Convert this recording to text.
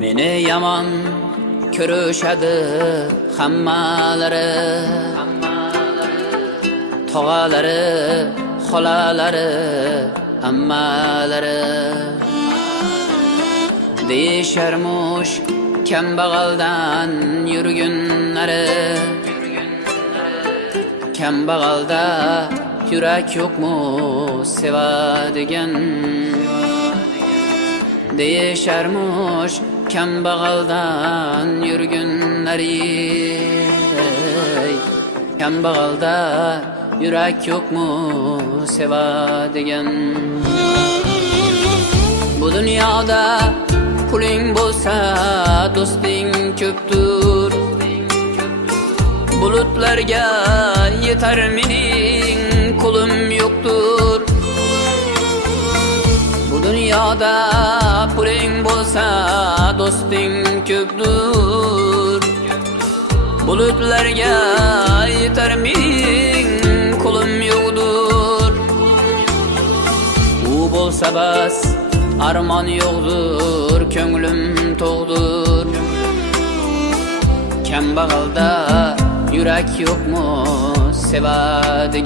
Meni yomon ko'rishadi hammalari, tog'alari, xolalari, ammalari. Deyisharmush kambag'aldan yurgunlari, kambag'alda yurak yo'qmu sevadigan. Deyisharmush kambag'aldan yurgunlari, kambag'alda yurak yo'qmu sevadigan. Bu dunyoda puling bo'lsa do'sting ko'ptur, bulutlarga yetar mening qo'lim yo'qtur. Bu dunyoda puling bo'lsa do'sting ko'ptur, bulutlarga yetar mening qo'lim yo'qtur. U bo'lsa bas armon yo'qdur, ko'nglim to'g'dur. Kambag'alda yurak yo'qmu sevadigan.